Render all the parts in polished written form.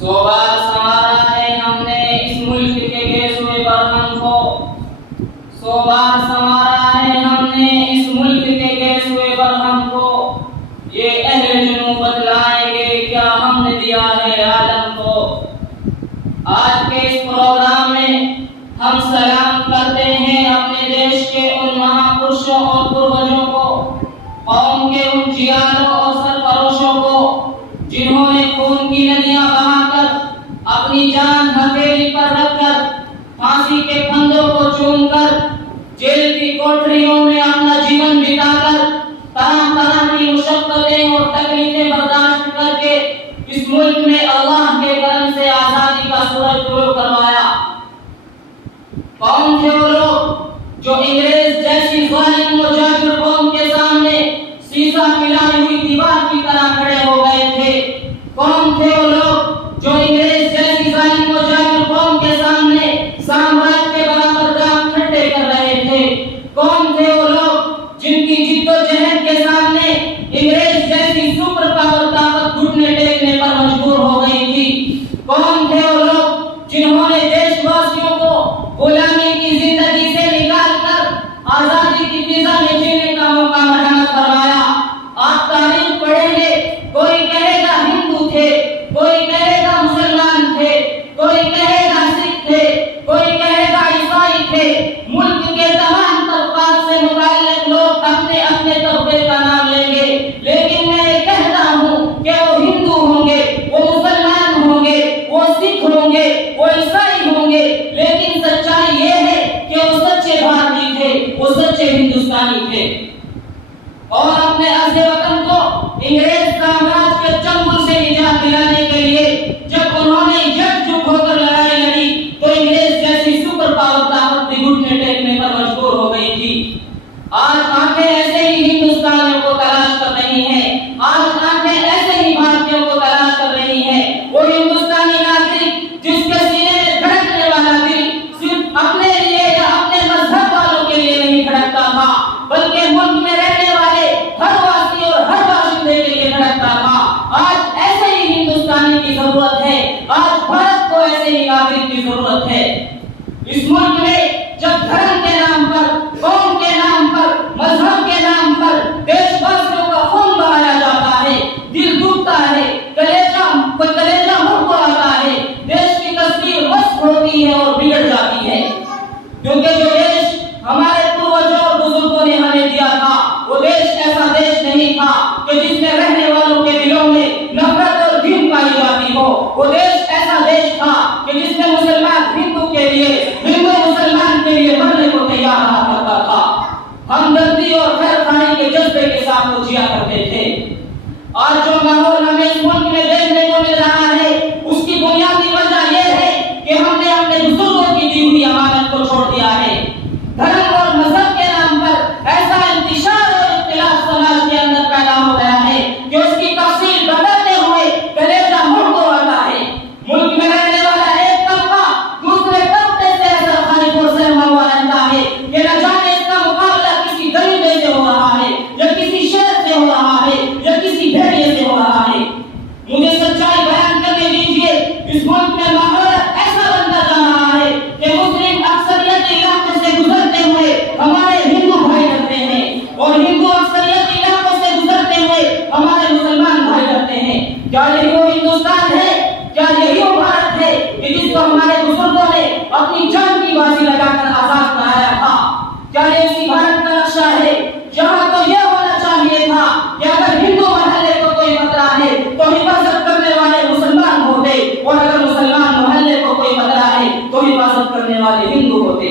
सोबार संवारा है हमने इस मुल्क के घेसुए बरहम को, सोबार संवारा है हमने इस मुल्क के घेसुए बरहम को। ये अहले जुनूब बतलाएंगे क्या हमने दिया है आलम को। आज के इस प्रोग्राम में हम सलाम करते हैं अपने देश के उन महापुरुषों और पूर्वजों को, कौम के उन जियालों और सरफरोशों को जिन्होंने खून की नदियां बहाकर अपनी जान हथेली पर रखकर फांसी के फंदों को चूमकर जेल की कोठरियों में अपना जीवन बिताकर तरह तरह की मुशक्कतें और तकलीफें बर्दाश्त करके इस मुल्क में अल्लाह के करम से आजादी का सूरज तुलू करवाया। कौन थे वो लोग जो अंग्रेज जैसी जालिम और जाबिर कौम के सामने शीशा मिलाई हुई दीवार की तरह खड़े हो गए थे? कौन थे वो लोग जो अंग्रेज जैसी जालिम और जाबिर कौम के सामने साम्राज्य के बराबर दाम खट्टे कर रहे थे? कौन थे वो लोग जिनकी जिद्दोजहद के सामने अंग्रेज जैसी सुपर पावर ताकत घुटने टेकने पर मजबूर हो गई थी? कौन थे वो लोग जिन्होंने देशवासियों को गुलामी की जिंदगी से निकालकर आजादी की फिजा में जीने का मौका मुहैया करवाया? आप तारीख पढ़ेंगे, कोई कहेगा हिंदू थे, कोई कहेगा मुसलमान थे, कोई कहेगा सिख थे, कोई कहेगा ईसाई थे। मुल्क के तमाम तबकात से मुताल्लिक लोग अपने अपने तबके का नाम लेंगे, लेकिन मैं कहता हूँ कि वो हिंदू होंगे, वो मुसलमान होंगे, वो सिख होंगे, वो ईसाई होंगे, लेकिन सच्चाई ये है कि वो सच्चे भारतीय थे, वो सच्चे हिंदुस्तानी थे। और अपने अर्ज़े वतन को अंग्रेज साम्राज्य के चंगुल से निजात दिलाने के लिए जब उन्होंने एकजुट होकर लड़ाई लड़ी तो अंग्रेज जैसी सुपर पावर ताकत भी घुटने टेकने पर मजबूर हो गई थी। आज आंखें ऐसे ही हिंदुस्तानियों को तलाश कर रही हैं, आज आंखें ऐसे ही भारतीयों को तलाश कर रही हैं। वो हिंदुस्तानी नागरिक जिसके सीने में धड़कने वाला दिल सिर्फ अपने लिए या अपने मजहब वालों के लिए नहीं धड़कता था, बल्कि मुल्क में रहने वाले हर वासी और हर बाशिंदे के लिए धड़कता था। आज ऐसे ही हिंदुस्तानी की जरूरत है, आज भारत को ऐसे ही नागरिक की जरूरत है। इस मुल्क में जब धर्म के नाम पर, कौम के नाम पर, मजहब के नाम पर देशवासियों का खून बहाया जाता है, दिल दुखता है, कलेजा मुड़ आता है, देश की तस्वीर मस्त होती है और बिगड़ जाती है। क्योंकि जो देश हमारे पूर्वजों और बुजुर्गों ने हमें दिया था वो देश ऐसा देश नहीं था कि जिसमें रहने वालों के दिलों में नफरत और घिन पाई जाती हो। वो देश ऐसा देश था कि जिसमें मुसलमान हिंदू के लिए, हिंदू मुसलमान के लिए मरने को तैयार रहा करता था। हमदर्दी और खैरखानी के जज्बे के साथ वो जिया करते थे। आज जो माहौल हमें इस मुल्क में देखने को मिल रहा है उसकी बुनियादी वजह यह है कि हमने अपने बुजुर्गों की दी हुई अमानत को छोड़ दिया है। धर्म और मजहब के नाम पर ऐसा इंतशार और इख्तिलाफ समाज के अंदर पैदा हो गया है कि उसकी तफसील बदलते हुए कलेजा मुड़ को आता है। मुल्क में रहने वाला एक तबका दूसरे तबके से ऐसा खालिफ और सहमा हुआ रहता है कि न जाने इसका मुकाबला किसी दरिंदे से हो रहा है या किसी शेर से हो रहा है या किसी भेड़िए से हो रहा है। मुझे सच्चाई बयान करने दीजिए। इस मुल्क में माहौल ऐसा बनता जा रहा है कि मुस्लिम अक्सरियत इलाकों से गुजरते हुए हमारे हिंदू भाई डरते हैं और हिंदू अक्सरियत इलाकों से गुजरते हुए हमारे मुसलमान भाई डरते हैं। क्या यही वो हिंदुस्तान है? क्या यही वो भारत है कि जिसको हमारे बुजुर्गों ने अपनी जान की बाजी लगाकर आजाद कराया था? क्या ये इसी भारत का नक्शा है जहाँ तो यह होना चाहिए था कि अगर हिंदू मोहल्ले को कोई खतरा है तो हिफाजत करने वाले मुसलमान होते और अगर मुसलमान मोहल्ले को कोई खतरा है तो हिफाजत करने वाले हिंदू होते।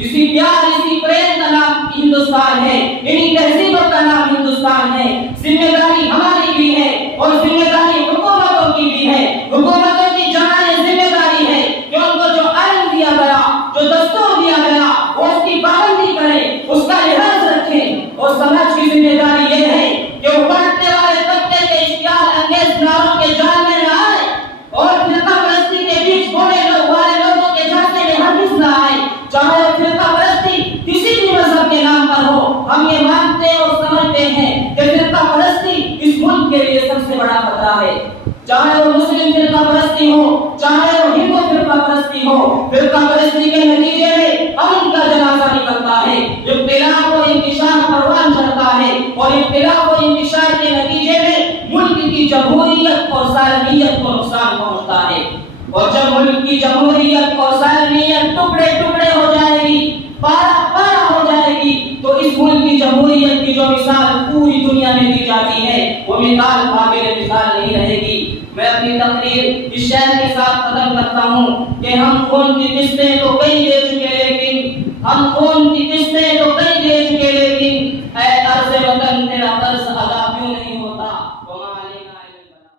इसी प्यार, इसी प्रेम का नाम हिंदुस्तान है, इन्हीं तहजीबों का नाम हिंदुस्तान है। जिम्मेदारी हमारी भी है और जिम्मेदारी हुकूमतों की भी है। हुकूमतों की जहाँ ये जिम्मेदारी है कि उनको जो आइन दिया गया, जो दस्तूर दिया गया, उसकी पाबंदी करें, उसका लिहाज रखें। और समाज की जिम्मेदारी ये है कि वो बांटने वाले तबके के इश्तिहार अंगेज नारों के जाल में न आए और फिरका परस्ती के बीच चाहे फिरका परस्ती किसी भी मजहब के नाम पर हो, हम ये मानते और समझते हैं कि फिरका परस्ती इस मुल्क के लिए सबसे बड़ा खतरा है। चाहे वो मुस्लिम फिरका परस्ती हो, चाहे वो हिंदू फिरका परस्ती हो, फिरका परस्ती के नतीजे में अमन का जनाजा निकलता है, इख्तिलाफ और इंतशार परवान चढ़ता है और इख्तिलाफ और इंतशार के नतीजे में मुल्क की जमहूरियत और सालमियत को नुकसान पहुंचता है। और जब मुल्क की जमहूरियत और सालमियत टुकड़े टुकड़े हो जाएगी, पारा पारा हो जाएगी, तो इस मुल्क की जमहूरियत की जो मिसाल पूरी दुनिया में दी जाती है वो मिसाल काबिल मिसाल नहीं रहेगी। मैं अपनी तकरीर इस शेर के साथ खत्म करता हूँ कि हम खून की किस्तें तो कई दे चुके, लेकिन हम खून की